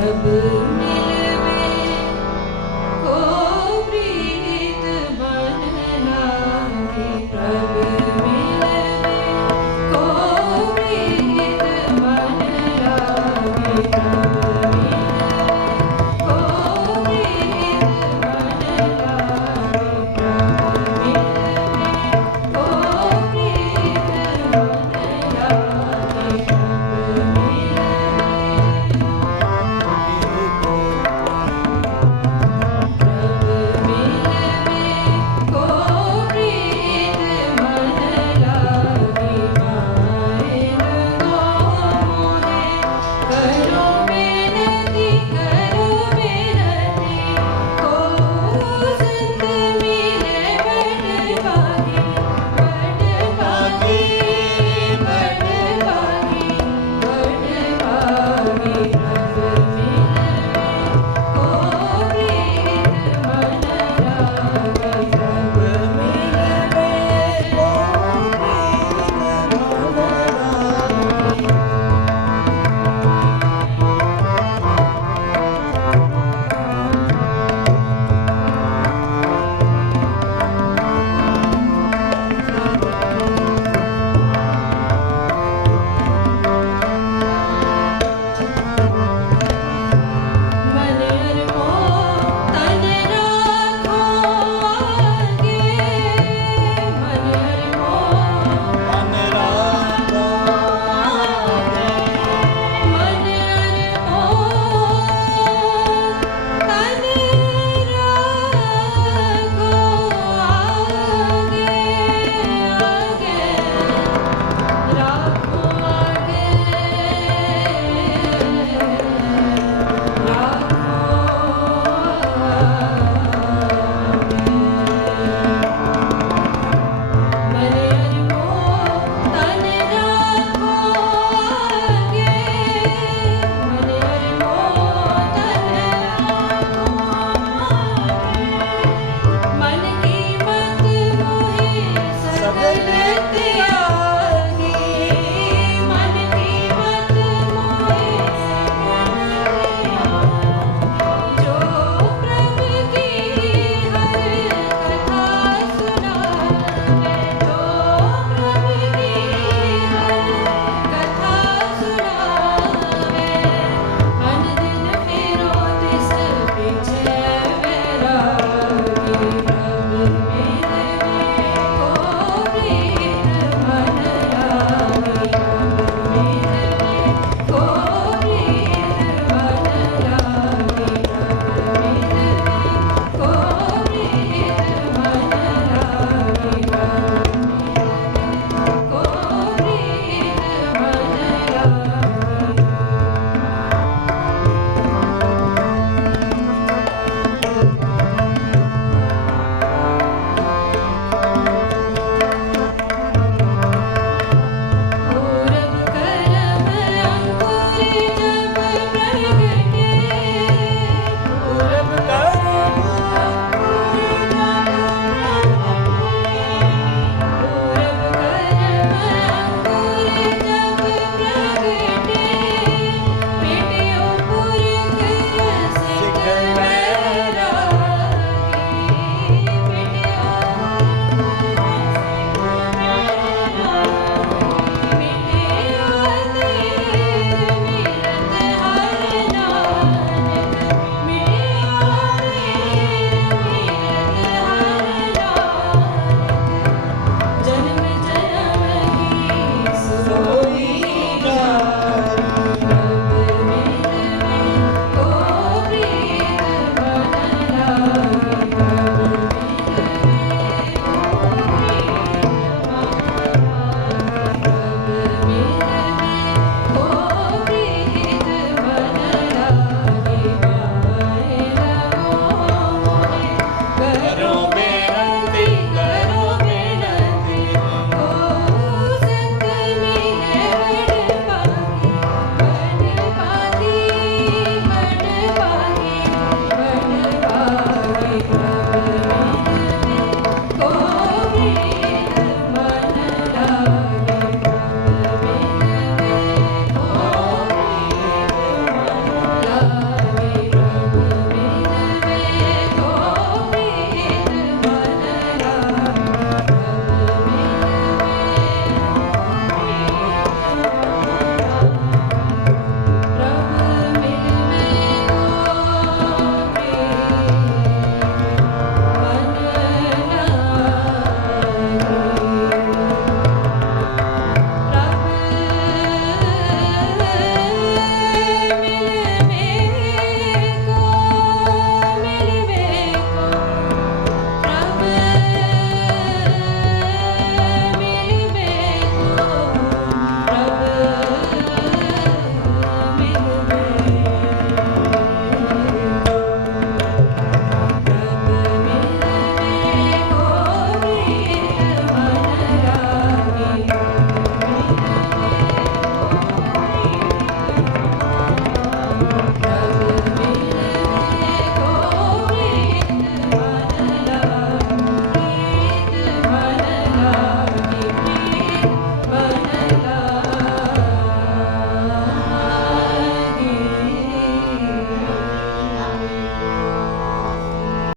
troubled me.